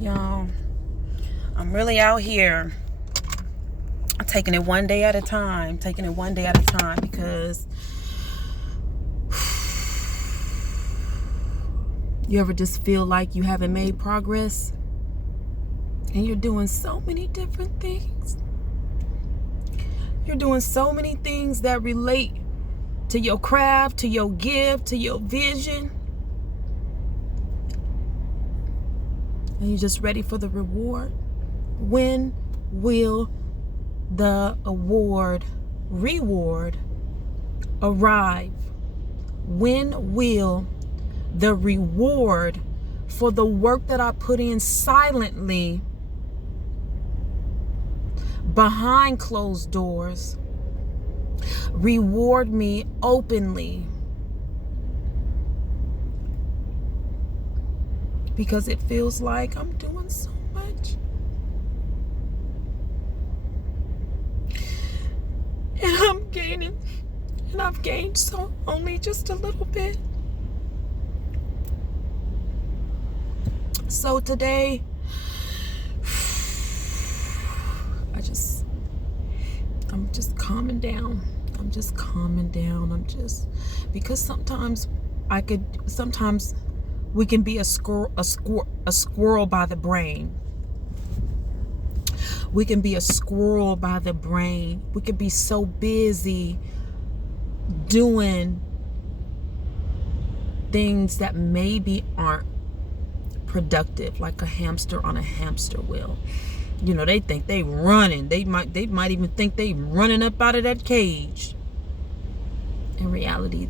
Y'all, I'm really out here taking it one day at a time, because you ever just feel like you haven't made progress and you're doing so many different things. You're doing so many things that relate to your craft, to your gift, to your vision. And you're just ready for the reward. When will the reward arrive? When will the reward for the work that I put in silently behind closed doors reward me openly? Because it feels like I'm doing so much. And I'm gaining. And I've gained so only just a little bit. So today, I'm just calming down. Because sometimes we can be a squirrel by the brain. We can be a squirrel by the brain. We can be so busy doing things that maybe aren't productive, like a hamster on a hamster wheel. You know, they think they running. They might even think they running up out of that cage. In reality,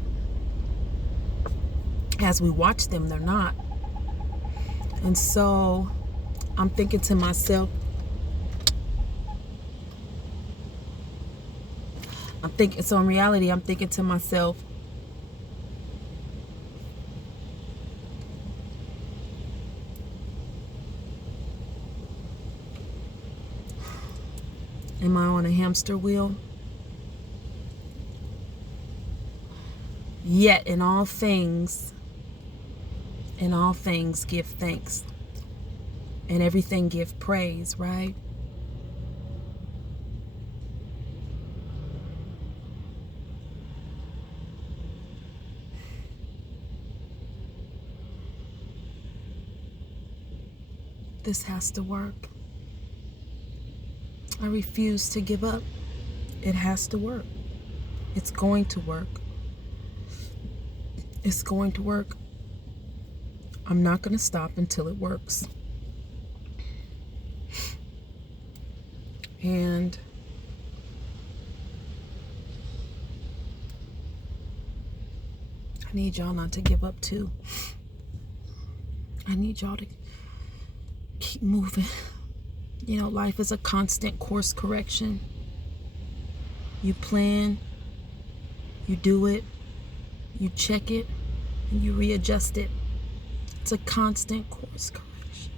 as we watch them, they're not. And so I'm thinking to myself, I'm thinking to myself, am I on a hamster wheel? Yet in all things give thanks, and everything give praise, right? This has to work. I refuse to give up. It has to work. It's going to work. It's going to work. I'm not going to stop until it works. And I need y'all not to give up too. I need y'all to keep moving. You know, life is a constant course correction. You plan, you do it, you check it, and you readjust it. It's a constant course correction.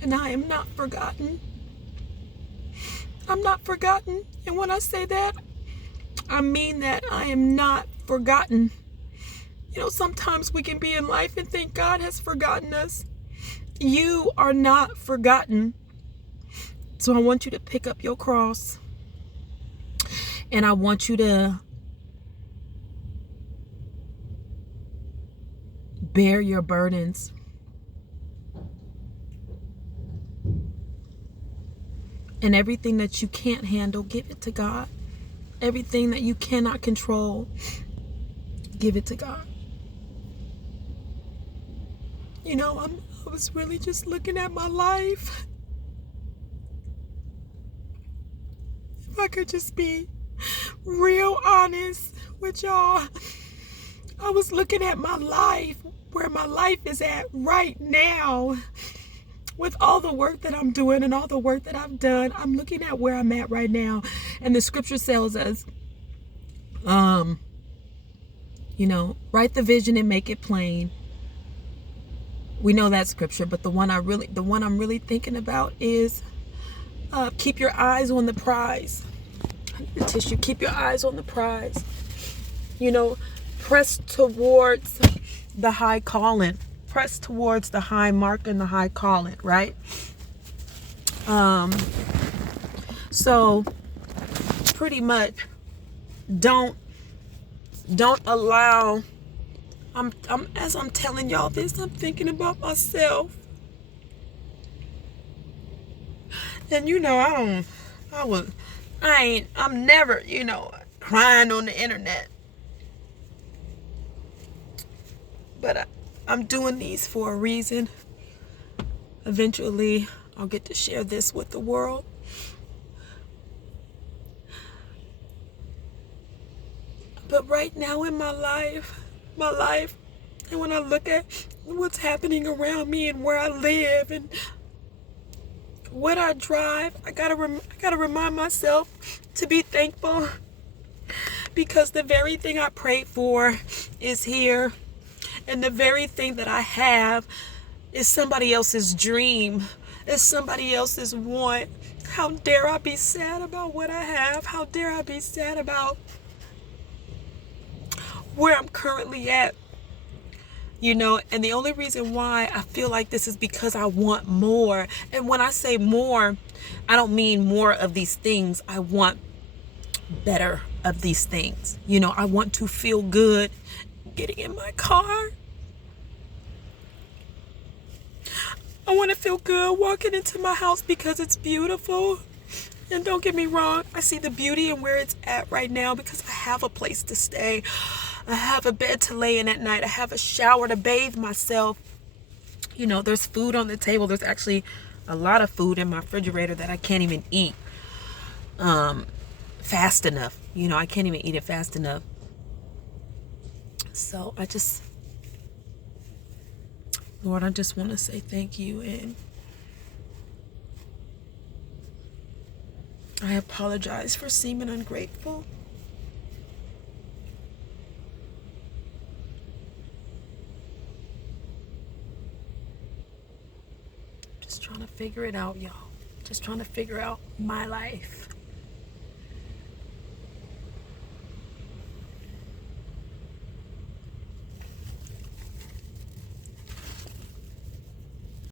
And I am not forgotten. I'm not forgotten. And when I say that, I mean that. I am not forgotten. You know, sometimes we can be in life and think God has forgotten us. You are not forgotten. So I want you to pick up your cross. And I want you to bear your burdens. And everything that you can't handle, give it to God. Everything that you cannot control, give it to God. You know, I was really just looking at my life. If I could just be real honest with y'all, I was looking at my life, where my life is at right now. With all the work that I'm doing and all the work that I've done, I'm looking at where I'm at right now. And the scripture tells us, you know, write the vision and make it plain. We know that scripture, but the one I'm really thinking about is keep your eyes on the prize. The tissue, keep your eyes on the prize. You know, press towards the high calling. Press towards the high mark and the high calling, right? So pretty much don't allow, as I'm telling y'all this, I'm thinking about myself. And you know, I'm never, crying on the internet. But I'm doing these for a reason. Eventually, I'll get to share this with the world. But right now in my life, and when I look at what's happening around me and where I live and what I drive, I gotta remind myself to be thankful, because the very thing I prayed for is here, and the very thing that I have is somebody else's dream, is somebody else's want. How dare I be sad about what I have? How dare I be sad about where I'm currently at? And the only reason why I feel like this is because I want more. And when I say more, I don't mean more of these things. I want better of these things. I want to feel good getting in my car. I want to feel good walking into my house because it's beautiful. And don't get me wrong, I see the beauty in where it's at right now because I have a place to stay. I have a bed to lay in at night. I have a shower to bathe myself. There's food on the table. There's actually a lot of food in my refrigerator that I can't even eat fast enough. I can't even eat it fast enough. So Lord, I just want to say thank you, and I apologize for seeming ungrateful. Just trying to figure it out, y'all. Just trying to figure out my life.